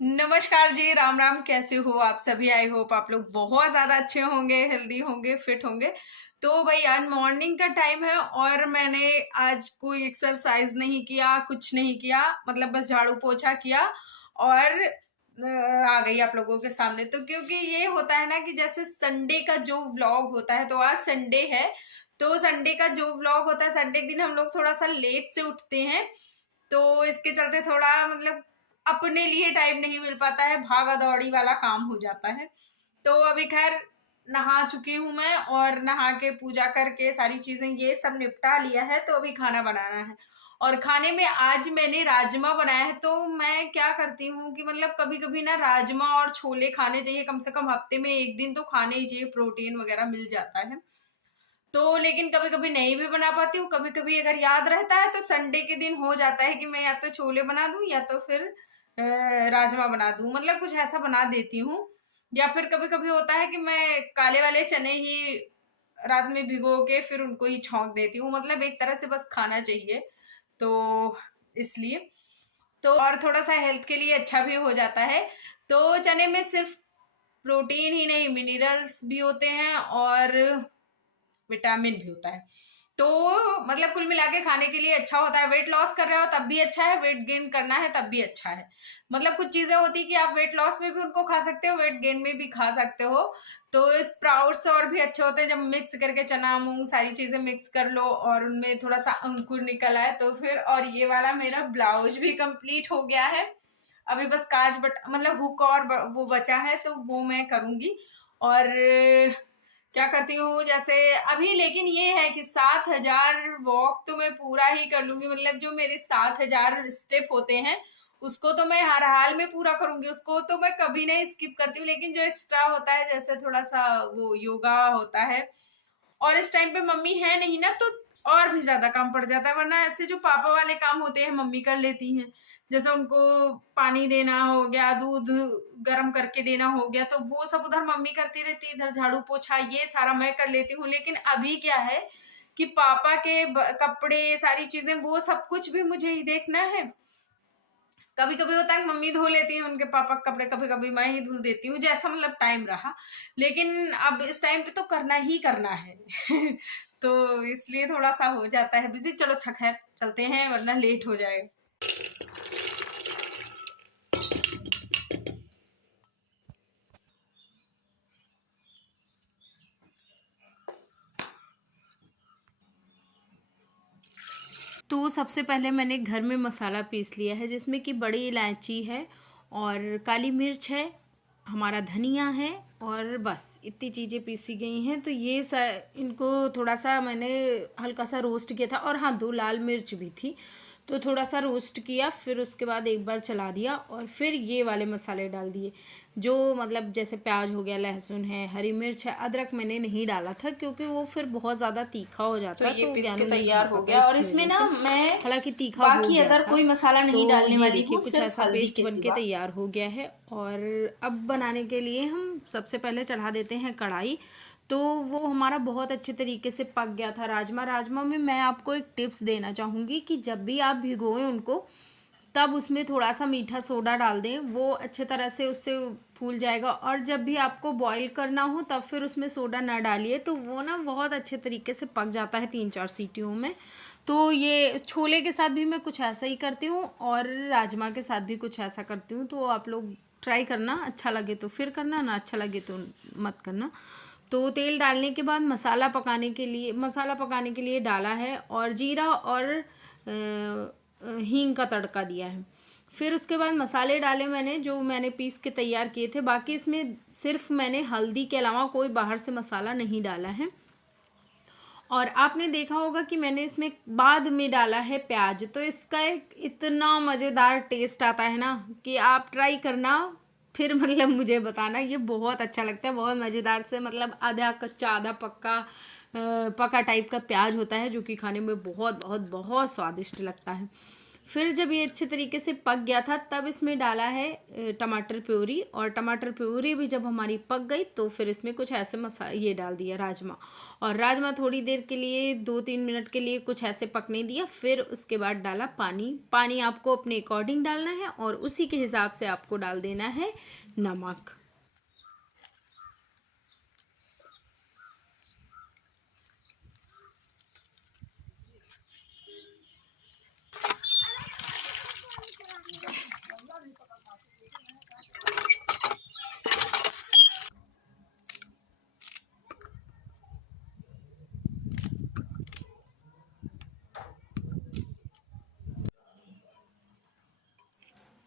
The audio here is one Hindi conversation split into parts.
नमस्कार जी, राम राम। कैसे हो आप सभी? आई होप आप लोग बहुत ज्यादा अच्छे होंगे, हेल्दी होंगे, फिट होंगे। तो भाई आज मॉर्निंग का टाइम है और मैंने आज कोई एक्सरसाइज नहीं किया, कुछ नहीं किया, मतलब बस झाड़ू पोछा किया और आ गई आप लोगों के सामने। तो क्योंकि ये होता है ना कि जैसे संडे का जो व्लॉग होता है, तो आज संडे है, तो संडे का जो व्लॉग होता है, संडे के दिन हम लोग थोड़ा सा लेट से उठते हैं, तो इसके चलते थोड़ा मतलब अपने लिए टाइम नहीं मिल पाता है, भागा दौड़ी वाला काम हो जाता है। तो अभी खैर नहा चुकी हूँ मैं और नहा के पूजा करके सारी चीजें ये सब निपटा लिया है। तो अभी खाना बनाना है और खाने में आज मैंने राजमा बनाया है। तो मैं क्या करती हूँ कि मतलब कभी कभी ना राजमा और छोले खाने चाहिए, कम से कम हफ्ते में एक दिन तो खाने ही चाहिए, प्रोटीन वगैरह मिल जाता है। तो लेकिन कभी कभी नहीं भी बना पाती हूँ, कभी कभी अगर याद रहता है तो संडे के दिन हो जाता है कि मैं या तो छोले बना दूं या तो फिर राजमा बना दूं, मतलब कुछ ऐसा बना देती हूँ। या फिर कभी कभी होता है कि मैं काले वाले चने ही रात में भिगो के फिर उनको ही छौंक देती हूँ, मतलब एक तरह से बस खाना चाहिए, तो इसलिए। तो और थोड़ा सा हेल्थ के लिए अच्छा भी हो जाता है। तो चने में सिर्फ प्रोटीन ही नहीं, मिनरल्स भी होते हैं और विटामिन भी होता है। तो मतलब कुल मिला के खाने के लिए अच्छा होता है। वेट लॉस कर रहे हो तब भी अच्छा है, वेट गेन करना है तब भी अच्छा है। मतलब कुछ चीजें होती कि आप वेट लॉस में भी उनको खा सकते हो, वेट गेन में भी खा सकते हो। तो स्प्राउट्स और भी अच्छे होते हैं जब मिक्स करके चना मूंग सारी चीजें मिक्स कर लो और उनमें थोड़ा सा अंकुर निकल आए तो फिर। और ये वाला मेरा ब्लाउज भी कंप्लीट हो गया है। अभी बस काज बट मतलब हुक और वो बचा है, तो वो मैं करूंगी। और क्या करती हूँ जैसे अभी, लेकिन ये है कि 7,000 वॉक तो मैं पूरा ही कर लूंगी, मतलब जो मेरे 7,000 स्टेप होते हैं उसको तो मैं हर हाल में पूरा करूंगी, उसको तो मैं कभी नहीं स्किप करती हूँ। लेकिन जो एक्स्ट्रा होता है जैसे थोड़ा सा वो योगा होता है, और इस टाइम पे मम्मी है नहीं ना, तो और भी ज्यादा काम पड़ जाता है। वरना ऐसे जो पापा वाले काम होते हैं मम्मी कर लेती हैं, जैसे उनको पानी देना हो गया, दूध गर्म करके देना हो गया, तो वो सब उधर मम्मी करती रहती, इधर झाड़ू पोछा ये सारा मैं कर लेती हूँ। लेकिन अभी क्या है कि पापा के कपड़े सारी चीजें वो सब कुछ भी मुझे ही देखना है। कभी कभी होता है मम्मी धो लेती है उनके पापा के कपड़े, कभी कभी मैं ही धुल देती हूँ, जैसा मतलब टाइम रहा। लेकिन अब इस टाइम पे तो करना ही करना है तो इसलिए थोड़ा सा हो जाता है बिजी। चलो अच्छा खैर चलते हैं वरना लेट हो जाएगा। तो सबसे पहले मैंने घर में मसाला पीस लिया है, जिसमें कि बड़ी इलायची है और काली मिर्च है, हमारा धनिया है, और बस इतनी चीज़ें पीसी गई हैं। तो ये इनको थोड़ा सा मैंने हल्का सा रोस्ट किया था, और हाँ 2 लाल मिर्च भी थी, तो थोड़ा सा रोस्ट किया, फिर उसके बाद एक बार चला दिया और फिर ये वाले मसाले डाल दिए, जो मतलब जैसे प्याज हो गया, लहसुन है, हरी मिर्च है, अदरक मैंने नहीं डाला था क्योंकि वो फिर बहुत ज़्यादा तीखा हो जाता, तो ये पीस के ज्ञानू नहीं खा तैयार हो पाता गया। और इसकी इसमें वजह ना से। मैं हालांकि तीखा हो बाकी गया अदर था। कोई मसाला तो नहीं डालने ये वाली देखिए हूँ, कुछ सिर्फ ऐसा हल्दी पेस्ट के बन के सिवा। तैयार हो गया है। और अब बनाने के लिए हम सबसे पहले चढ़ा देते हैं कढ़ाई। तो वो हमारा बहुत अच्छे तरीके से पक गया था राजमा। राजमा में मैं आपको एक टिप्स देना चाहूँगी कि जब भी आप भिगोएं उनको, तब उसमें थोड़ा सा मीठा सोडा डाल दें, वो अच्छे तरह से उससे फूल जाएगा। और जब भी आपको बॉईल करना हो तब फिर उसमें सोडा ना डालिए, तो वो ना बहुत अच्छे तरीके से पक जाता है 3-4 सीटियों में। तो ये छोले के साथ भी मैं कुछ ऐसा ही करती हूँ और राजमा के साथ भी कुछ ऐसा करती हूँ। तो आप लोग ट्राई करना, अच्छा लगे तो फिर करना, ना अच्छा लगे तो मत करना। तो तेल डालने के बाद मसाला पकाने के लिए डाला है, और जीरा और हींग का तड़का दिया है। फिर उसके बाद मसाले डाले मैंने, जो मैंने पीस के तैयार किए थे। बाकी इसमें सिर्फ मैंने हल्दी के अलावा कोई बाहर से मसाला नहीं डाला है। और आपने देखा होगा कि मैंने इसमें बाद में डाला है प्याज, तो इसका एक इतना मज़ेदार टेस्ट आता है ना कि आप ट्राई करना, फिर मतलब मुझे बताना। ये बहुत अच्छा लगता है, बहुत मज़ेदार से, मतलब आधा कच्चा आधा पक्का पका टाइप का प्याज होता है, जो कि खाने में बहुत बहुत बहुत स्वादिष्ट लगता है। फिर जब ये अच्छे तरीके से पक गया था तब इसमें डाला है टमाटर प्यूरी, और टमाटर प्यूरी भी जब हमारी पक गई तो फिर इसमें कुछ ऐसे ये डाल दिया राजमा, और राजमा थोड़ी देर के लिए 2-3 मिनट के लिए कुछ ऐसे पकने दिया। फिर उसके बाद डाला पानी। पानी आपको अपने अकॉर्डिंग डालना है और उसी के हिसाब से आपको डाल देना है नमक।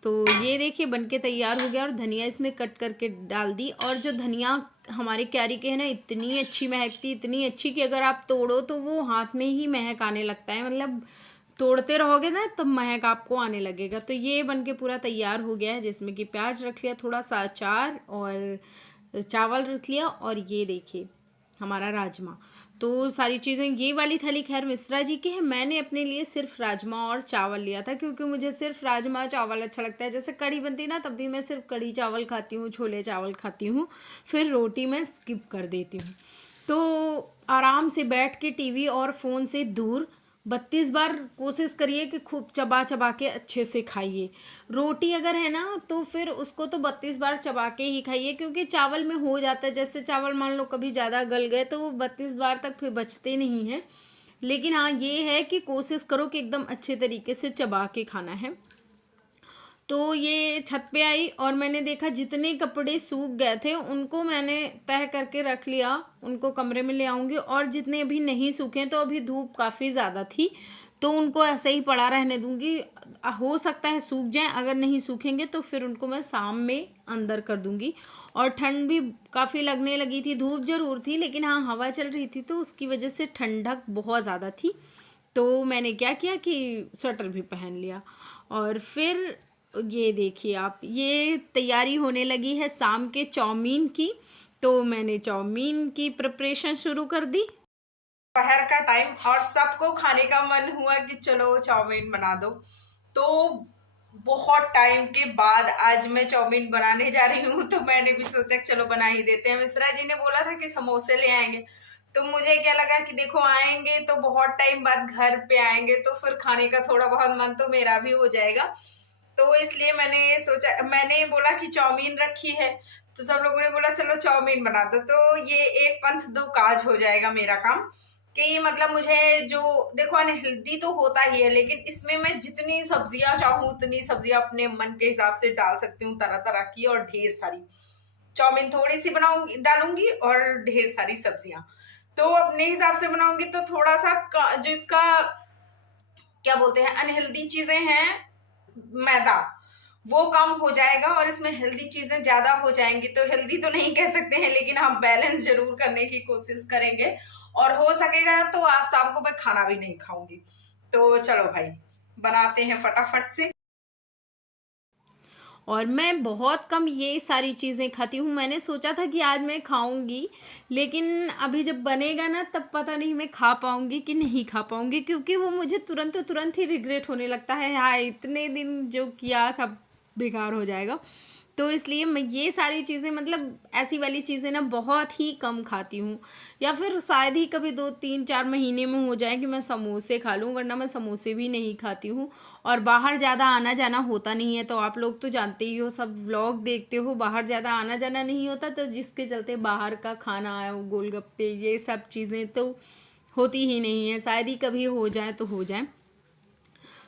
तो ये देखिए बनके तैयार हो गया, और धनिया इसमें कट करके डाल दी। और जो धनिया हमारे क्यारी के है ना, इतनी अच्छी महकती, इतनी अच्छी कि अगर आप तोड़ो तो वो हाथ में ही महक आने लगता है, मतलब तोड़ते रहोगे ना तब महक आपको आने लगेगा। तो ये बनके पूरा तैयार हो गया है, जिसमें कि प्याज रख लिया, थोड़ा सा अचार और चावल रख लिया, और ये देखिए हमारा राजमा। तो सारी चीज़ें, ये वाली थाली खैर मिश्रा जी की है, मैंने अपने लिए सिर्फ राजमा और चावल लिया था, क्योंकि मुझे सिर्फ राजमा चावल अच्छा लगता है। जैसे कढ़ी बनती है ना, तब भी मैं सिर्फ कढ़ी चावल खाती हूँ, छोले चावल खाती हूँ, फिर रोटी मैं स्किप कर देती हूँ। तो आराम से बैठ के टीवी और फ़ोन से दूर 32 बार कोशिश करिए कि खूब चबा चबा के अच्छे से खाइए। रोटी अगर है ना तो फिर उसको तो 32 बार चबा के ही खाइए, क्योंकि चावल में हो जाता है, जैसे चावल मान लो कभी ज़्यादा गल गए तो वो 32 बार तक फिर बचते नहीं हैं। लेकिन हाँ ये है कि कोशिश करो कि एकदम अच्छे तरीके से चबा के खाना है। तो ये छत पे आई और मैंने देखा जितने कपड़े सूख गए थे उनको मैंने तह करके रख लिया, उनको कमरे में ले आऊँगी। और जितने अभी नहीं सूखे तो अभी धूप काफ़ी ज़्यादा थी तो उनको ऐसे ही पड़ा रहने दूँगी। हो सकता है सूख जाएं, अगर नहीं सूखेंगे तो फिर उनको मैं शाम में अंदर कर दूँगी। और ठंड भी काफ़ी लगने लगी थी, धूप ज़रूर थी लेकिन हाँ हवा चल रही थी तो उसकी वजह से ठंडक बहुत ज़्यादा थी। तो मैंने क्या किया कि स्वेटर भी पहन लिया। और फिर ये देखिए आप, ये तैयारी होने लगी है शाम के चाउमीन की। तो मैंने चाउमीन की प्रिपरेशन शुरू कर दी। दोपहर का टाइम और सबको खाने का मन हुआ कि चलो चाउमीन बना दो। तो बहुत टाइम के बाद आज मैं चाउमीन बनाने जा रही हूँ, तो मैंने भी सोचा चलो बना ही देते हैं। मिश्रा जी ने बोला था कि समोसे ले आएंगे, तो मुझे क्या लगा कि देखो आएंगे तो बहुत टाइम बाद घर पे आएंगे तो फिर खाने का थोड़ा बहुत मन तो मेरा भी हो जाएगा। तो इसलिए मैंने सोचा, मैंने बोला कि चाउमीन रखी है तो सब लोगों ने बोला चलो चाउमीन बना दो। तो ये एक पंथ दो काज हो जाएगा मेरा काम, कि मतलब मुझे जो देखो अनहेल्दी तो होता ही है, लेकिन इसमें मैं जितनी सब्जियां चाहूँ उतनी सब्जियां अपने मन के हिसाब से डाल सकती हूँ, तरह तरह की और ढेर सारी। चाउमीन थोड़ी सी बनाऊंगी, डालूंगी और ढेर सारी सब्जियां। तो अपने हिसाब से बनाऊंगी तो थोड़ा सा जो इसका क्या बोलते हैं अनहेल्दी चीजें हैं, मैदा, वो कम हो जाएगा और इसमें हेल्दी चीजें ज्यादा हो जाएंगी। तो हेल्दी तो नहीं कह सकते हैं, लेकिन हम बैलेंस जरूर करने की कोशिश करेंगे। और हो सकेगा तो आज शाम को मैं खाना भी नहीं खाऊंगी। तो चलो भाई बनाते हैं फटाफट से। और मैं बहुत कम ये सारी चीज़ें खाती हूँ। मैंने सोचा था कि आज मैं खाऊंगी, लेकिन अभी जब बनेगा ना तब पता नहीं मैं खा पाऊंगी कि नहीं खा पाऊंगी, क्योंकि वो मुझे तुरंत ही रिग्रेट होने लगता है, हाँ इतने दिन जो किया सब बेकार हो जाएगा। तो इसलिए मैं ये सारी चीज़ें, मतलब ऐसी वाली चीज़ें ना बहुत ही कम खाती हूँ, या फिर शायद ही कभी 2-3-4 महीने में हो जाए कि मैं समोसे खा लूँ, वरना मैं समोसे भी नहीं खाती हूँ। और बाहर ज़्यादा आना जाना होता नहीं है, तो आप लोग तो जानते ही हो, सब व्लॉग देखते हो, बाहर ज़्यादा आना जाना नहीं होता, तो जिसके चलते बाहर का खाना गोलगप्पे ये सब चीज़ें तो होती ही नहीं है, शायद ही कभी हो जाए तो हो जाए।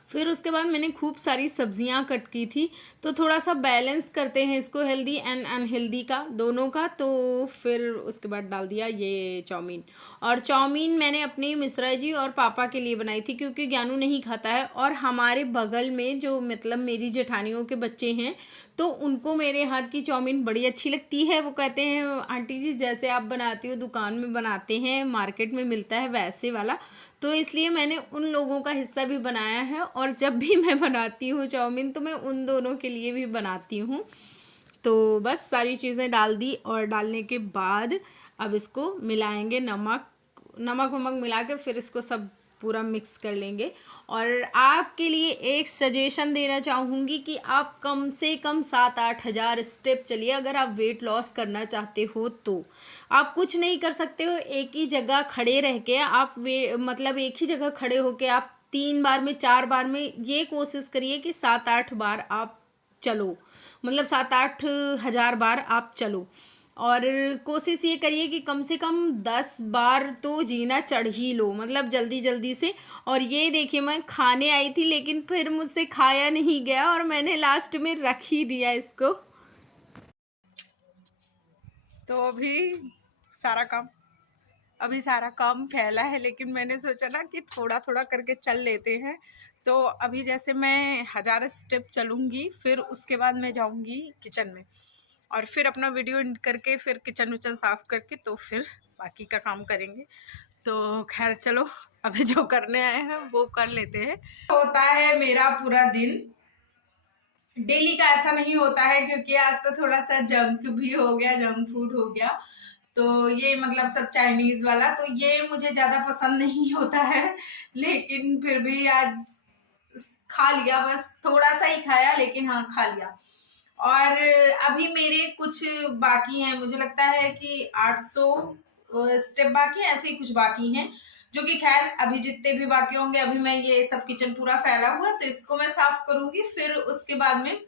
फिर उसके बाद मैंने खूब सारी सब्जियां कट की थी, तो थोड़ा सा बैलेंस करते हैं इसको, हेल्दी एंड अनहेल्दी का दोनों का। तो फिर उसके बाद डाल दिया ये चाउमीन। और चाउमीन मैंने अपने मिश्रा जी और पापा के लिए बनाई थी, क्योंकि ज्ञानू नहीं खाता है। और हमारे बगल में जो मतलब मेरी जेठानियों के बच्चे हैं, तो उनको मेरे हाथ की चाउमीन बड़ी अच्छी लगती है। वो कहते हैं आंटी जी जैसे आप बनाती हो दुकान में बनाते हैं, मार्केट में मिलता है वैसे वाला। तो इसलिए मैंने उन लोगों का हिस्सा भी बनाया है, और जब भी मैं बनाती हूँ चाउमीन तो मैं उन दोनों के लिए भी बनाती हूँ। तो बस सारी चीज़ें डाल दी, और डालने के बाद अब इसको मिलाएंगे, नमक वमक मिला के फिर इसको सब पूरा मिक्स कर लेंगे। और आपके लिए एक सजेशन देना चाहूँगी कि आप कम से कम 7-8 हज़ार स्टेप चलिए अगर आप वेट लॉस करना चाहते हो। तो आप कुछ नहीं कर सकते हो, एक ही जगह खड़े रह के आप मतलब एक ही जगह खड़े होके आप 3 बार में 4 बार में ये कोशिश करिए कि 7-8 बार आप चलो, मतलब 7-8 हज़ार बार आप चलो। और कोशिश ये करिए कि कम से कम 10 बार तो जीना चढ़ ही लो, मतलब जल्दी जल्दी से। और ये देखिए मैं खाने आई थी लेकिन फिर मुझसे खाया नहीं गया और मैंने लास्ट में रख ही दिया इसको। तो अभी सारा काम फैला है, लेकिन मैंने सोचा ना कि थोड़ा थोड़ा करके चल लेते हैं। तो अभी जैसे मैं 1000 स्टेप चलूँगी, फिर उसके बाद मैं जाऊँगी किचन में और फिर अपना वीडियो एंड करके फिर किचन विचन साफ़ करके तो फिर बाकी का काम करेंगे। तो खैर चलो, अभी जो करने आए हैं वो कर लेते हैं। होता है मेरा पूरा दिन, डेली का ऐसा नहीं होता है क्योंकि आज तो थोड़ा सा जंक भी हो गया, जंक फूड हो गया। तो ये मतलब सब चाइनीज वाला, तो ये मुझे ज्यादा पसंद नहीं होता है, लेकिन फिर भी आज खा लिया, बस थोड़ा सा ही खाया लेकिन हाँ खा लिया। और अभी मेरे कुछ बाकी हैं, मुझे लगता है कि 800 स्टेप बाकी है, ऐसे ही कुछ बाकी हैं, जो कि खैर अभी जितने भी बाकी होंगे, अभी मैं ये सब किचन पूरा फैला हुआ है तो इसको मैं साफ करूंगी, फिर उसके बाद में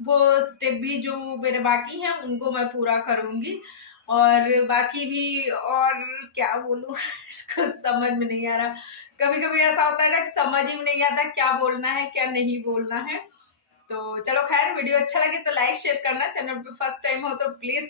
वो स्टेप भी जो मेरे बाकी हैं उनको मैं पूरा करूंगी। और बाकी भी, और क्या बोलूं इसको समझ में नहीं आ रहा। कभी कभी ऐसा होता है ना कि समझ ही नहीं आता क्या बोलना है क्या नहीं बोलना है। तो चलो खैर, वीडियो अच्छा लगे तो लाइक शेयर करना, चैनल पे फर्स्ट टाइम हो तो प्लीज